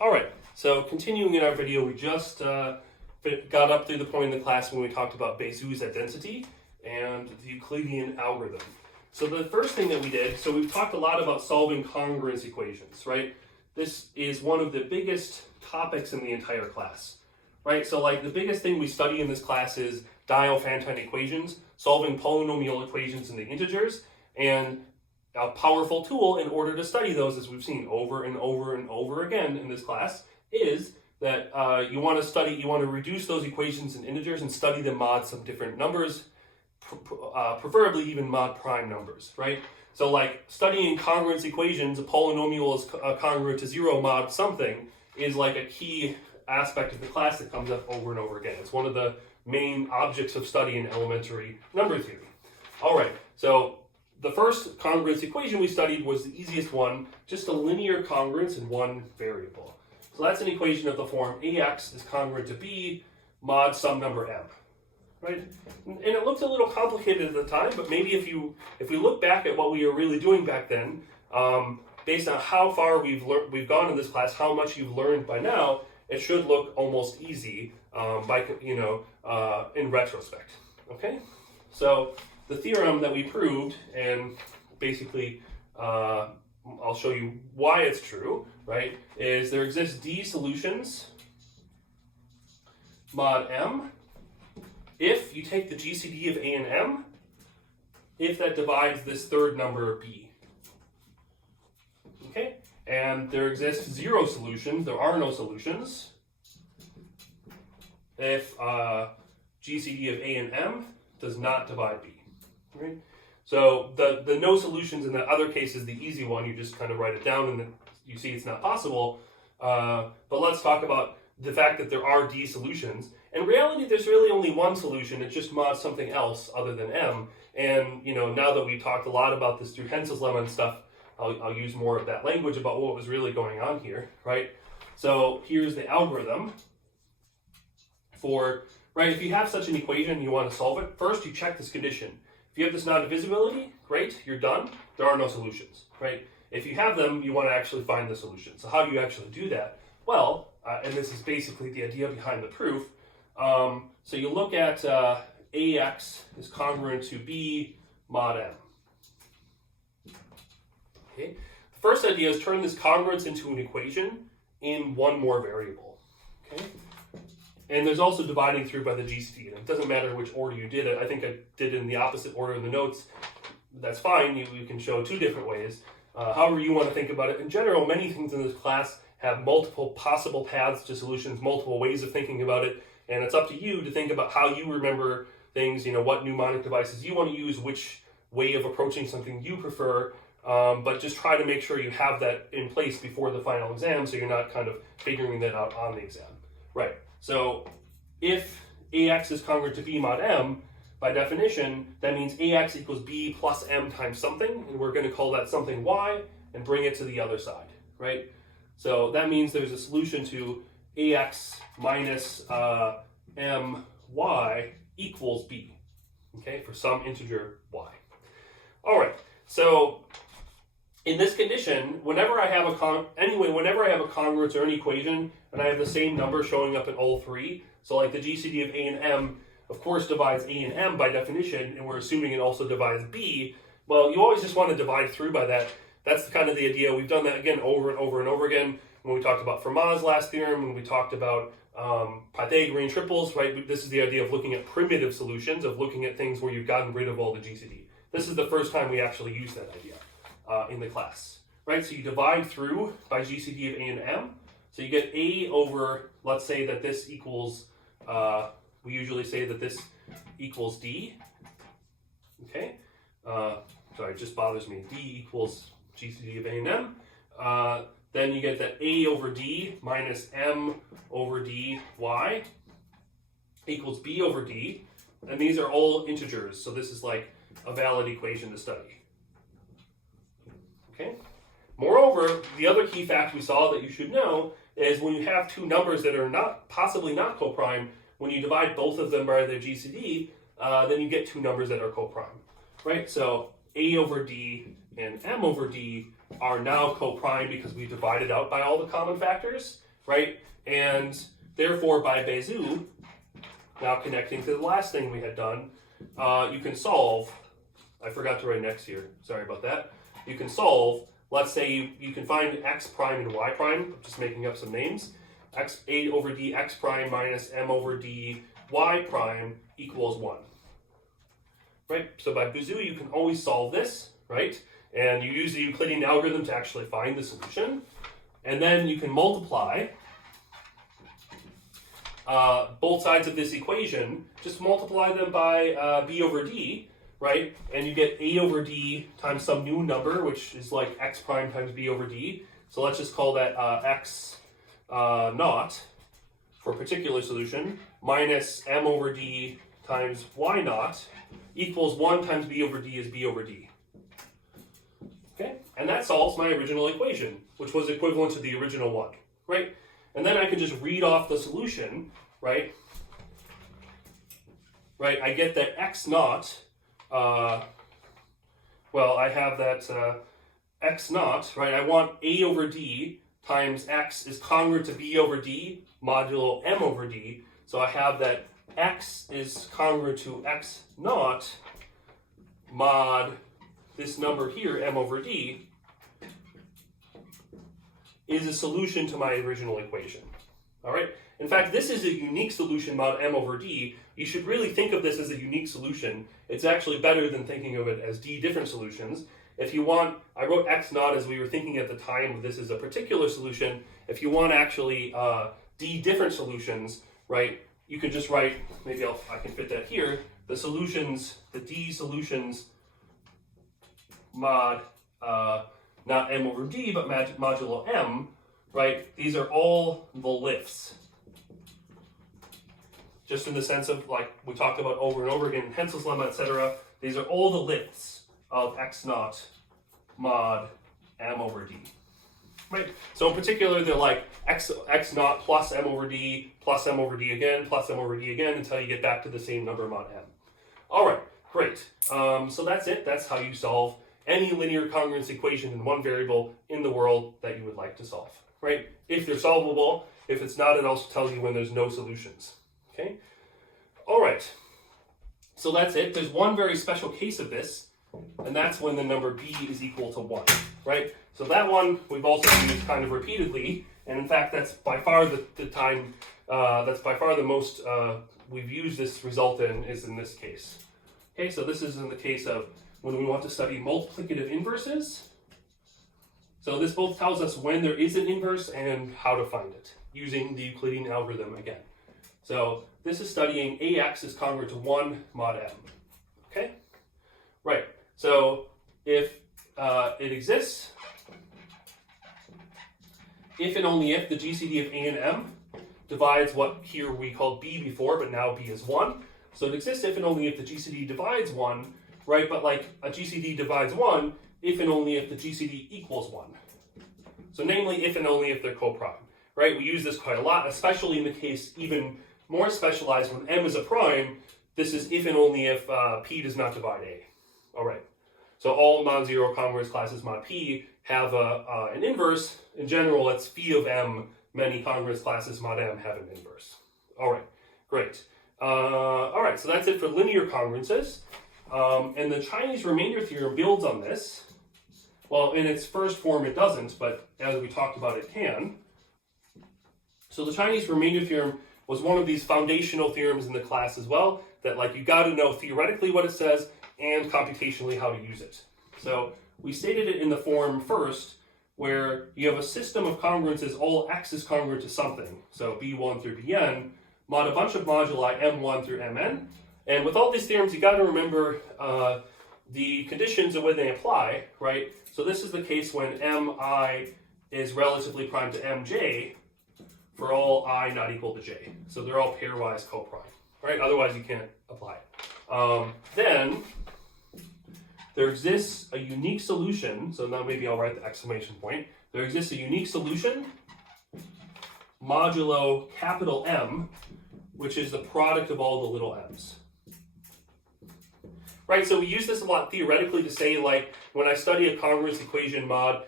All right, so continuing in our video, we just got up through the point in the class when we talked about Bézou's identity and the Euclidean algorithm. So the first thing that we did, so we've talked a lot about solving congruence equations, right? This is one of the biggest topics in the entire class, right? So like the biggest thing we study in this class is Diophantine equations, solving polynomial equations in the integers, and a powerful tool in order to study those, as we've seen over and over and over again in this class, is that you want to reduce those equations in integers and study them mod some different numbers, preferably even mod prime numbers, right? So like studying congruence equations, a polynomial is congruent to 0 mod something, is like a key aspect of the class that comes up over and over again. It's one of the main objects of study in elementary number theory. All right, so the first congruence equation we studied was the easiest one, just a linear congruence in one variable. So that's an equation of the form ax is congruent to b mod some number m, right? And it looked a little complicated at the time, but maybe if we look back at what we were really doing back then, based on how far we've gone in this class, how much you've learned by now, it should look almost easy in retrospect. Okay, so the theorem that we proved, and basically I'll show you why it's true, right, is there exists D solutions mod M if you take the GCD of A and M, if that divides this third number B. Okay, and there exists 0 solutions, there are no solutions, if GCD of A and M does not divide B. Right? So the no solutions in the other case is the easy one. You just kind of write it down and then you see it's not possible. But let's talk about the fact that there are D solutions. In reality, there's really only one solution. It's just mod something else other than M. And now that we talked a lot about this through Hensel's lemma and stuff, I'll use more of that language about what was really going on here, right? So here's the algorithm for, right, if you have such an equation and you want to solve it, first you check this condition. If you have this non-divisibility, great, you're done. There are no solutions, right? If you have them, you want to actually find the solution. So how do you actually do that? Well, and this is basically the idea behind the proof. So you look at AX is congruent to B mod M. Okay. The first idea is turn this congruence into an equation in one more variable. Okay. And there's also dividing through by the GCD. And it doesn't matter which order you did it. I think I did it in the opposite order in the notes. That's fine. You can show 2 different ways. However you want to think about it. In general, many things in this class have multiple possible paths to solutions, multiple ways of thinking about it. And it's up to you to think about how you remember things, what mnemonic devices you want to use, which way of approaching something you prefer. But just try to make sure you have that in place before the final exam so you're not kind of figuring that out on the exam. Right. So if AX is congruent to B mod M, by definition, that means AX equals B plus M times something, and we're going to call that something Y and bring it to the other side, right? So that means there's a solution to AX minus MY equals B, okay, for some integer Y. All right, so in this condition, whenever I have a congruence or an equation, and I have the same number showing up in all 3, so like the GCD of A and M, of course, divides A and M by definition, and we're assuming it also divides B, well, you always just want to divide through by that. That's kind of the idea. We've done that again over and over and over again when we talked about Fermat's last theorem, when we talked about Pythagorean triples, right? This is the idea of looking at primitive solutions, of looking at things where you've gotten rid of all the GCD. This is the first time we actually use that idea in the class, right? So you divide through by GCD of A and M. So you get A over, let's say that this equals, we usually say that this equals D, okay? Sorry, it just bothers me. D equals GCD of A and M. Then you get that A over D minus M over D Y equals B over D. And these are all integers, so this is like a valid equation to study. Okay. Moreover, the other key fact we saw that you should know is when you have 2 numbers that are possibly not coprime, when you divide both of them by their GCD, then you get 2 numbers that are coprime, right? So A over D and M over D are now coprime because we divided out by all the common factors, right? And therefore, by Bezout, now connecting to the last thing we had done, you can solve, I forgot to write next here, sorry about that. You can solve, let's say you can find x prime and y prime, just making up some names, a over d x prime minus m over d y prime equals 1. Right? So by Bezout, you can always solve this, right? And you use the Euclidean algorithm to actually find the solution. And then you can multiply both sides of this equation, just multiply them by b over d, right? And you get a over d times some new number, which is like x prime times b over d. So let's just call that x naught for a particular solution, minus m over d times y naught equals 1 times b over d is b over d. Okay, and that solves my original equation, which was equivalent to the original one, right? And then I can just read off the solution, right? Right, I get that x naught, well, I have that x naught, right? I want a over d times x is congruent to b over d modulo m over d. So I have that x is congruent to x naught mod this number here, m over d, is a solution to my original equation. All right. In fact, this is a unique solution mod m over d. You should really think of this as a unique solution. It's actually better than thinking of it as d different solutions. If you want, I wrote x naught as we were thinking at the time this is a particular solution. If you want actually d different solutions, right, you can just write, maybe I can fit that here, the solutions, the d solutions mod, not m over d, but modulo m, right? These are all the lifts. Just in the sense of, like we talked about over and over again in Hensel's lemma, etc. These are all the lifts of x naught mod m over d. Right? So in particular, they're like x naught plus m over d plus m over d again plus m over d again until you get back to the same number mod m. All right, great. So that's it. That's how you solve any linear congruence equation in one variable in the world that you would like to solve. Right? If they're solvable. If it's not, it also tells you when there's no solutions. Okay? All right. So that's it. There's one very special case of this, and that's when the number b is equal to 1, right? So that one we've also used kind of repeatedly, and in fact that's by far the time, that's by far the most we've used this result in is in this case. Okay, so this is in the case of when we want to study multiplicative inverses. So this both tells us when there is an inverse and how to find it, using the Euclidean algorithm again. So this is studying ax is congruent to 1 mod m, okay? Right, so if it exists, if and only if the GCD of a and m divides what here we called b before, but now b is 1. So it exists if and only if the GCD divides 1, right? But like a GCD divides 1 if and only if the GCD equals 1. So namely, if and only if they're coprime, right? We use this quite a lot, especially in the case even more specialized when m is a prime. This is if and only if p does not divide a. All right. So all non-zero congruence classes mod p have an inverse. In general, it's phi of m. Many congruence classes mod m have an inverse. All right. Great. All right. So that's it for linear congruences. And the Chinese remainder theorem builds on this. Well, in its first form, it doesn't, but as we talked about, it can. So the Chinese remainder theorem was one of these foundational theorems in the class as well, that like you got to know theoretically what it says and computationally how to use it. So we stated it in the form first, where you have a system of congruences, all x is congruent to something. So b1 through bn, mod a bunch of moduli m1 through mn. And with all these theorems, you got to remember the conditions and when they apply, right? So this is the case when mi is relatively prime to mj for all I not equal to j. So they're all pairwise coprime, right? Otherwise you can't apply it. Then there exists a unique solution. So now maybe I'll write the exclamation point. There exists a unique solution modulo capital M, which is the product of all the little m's. Right, so we use this a lot theoretically to say, like, when I study a congruence equation mod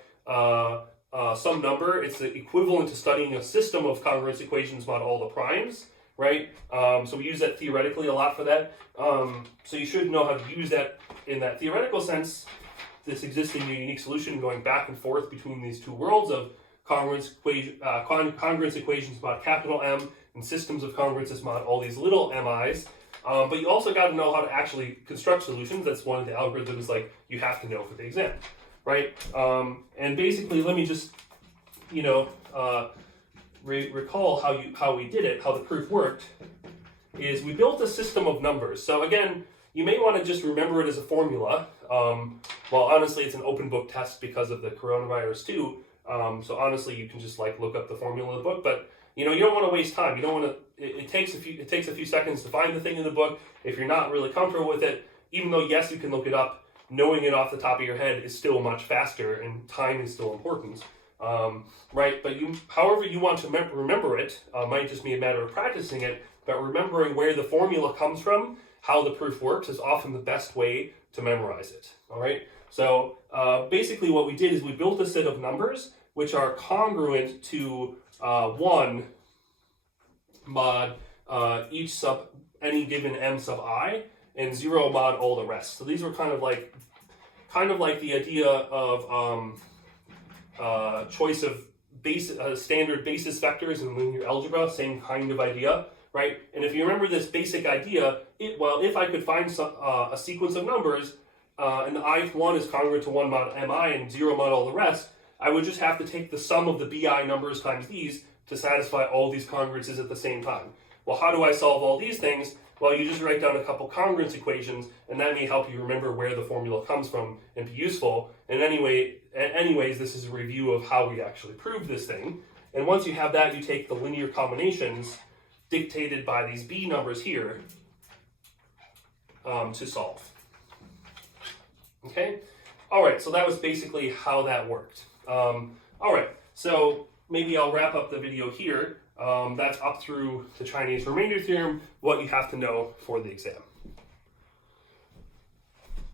some number. It's the equivalent to studying a system of congruence equations about all the primes, right? So we use that theoretically a lot for that. So you should know how to use that in that theoretical sense, this existing unique solution going back and forth between these two worlds of congruence equations about capital M and systems of congruences mod all these little mi's. But you also got to know how to actually construct solutions. That's one of the algorithms like you have to know for the exam, right? And basically, let me just, recall how we did it, how the proof worked. Is we built a system of numbers. So again, you may want to just remember it as a formula. Well, honestly, it's an open book test because of the coronavirus too. So honestly, you can just like look up the formula in the book, but you don't want to waste time. You don't want to. It takes a few seconds to find the thing in the book. If you're not really comfortable with it, even though yes, you can look it up, knowing it off the top of your head is still much faster, and time is still important, right? But however you want to remember it, might just be a matter of practicing it. But remembering where the formula comes from, how the proof works, is often the best way to memorize it. All right. So basically, what we did is we built a set of numbers which are congruent to 1 mod each sub any given m sub I, and 0 mod all the rest. So these were kind of like the idea of choice of standard basis vectors in linear algebra. Same kind of idea, right? And if you remember this basic idea, if I could find a sequence of numbers and the ith one is congruent to 1 mod mi and 0 mod all the rest, I would just have to take the sum of the bi numbers times these to satisfy all these congruences at the same time. Well, how do I solve all these things? Well, you just write down a couple congruence equations, and that may help you remember where the formula comes from and be useful. And anyways, this is a review of how we actually prove this thing. And once you have that, you take the linear combinations dictated by these b numbers here to solve. Okay? All right, so that was basically how that worked. All right, so maybe I'll wrap up the video here. That's up through the Chinese remainder theorem, what you have to know for the exam.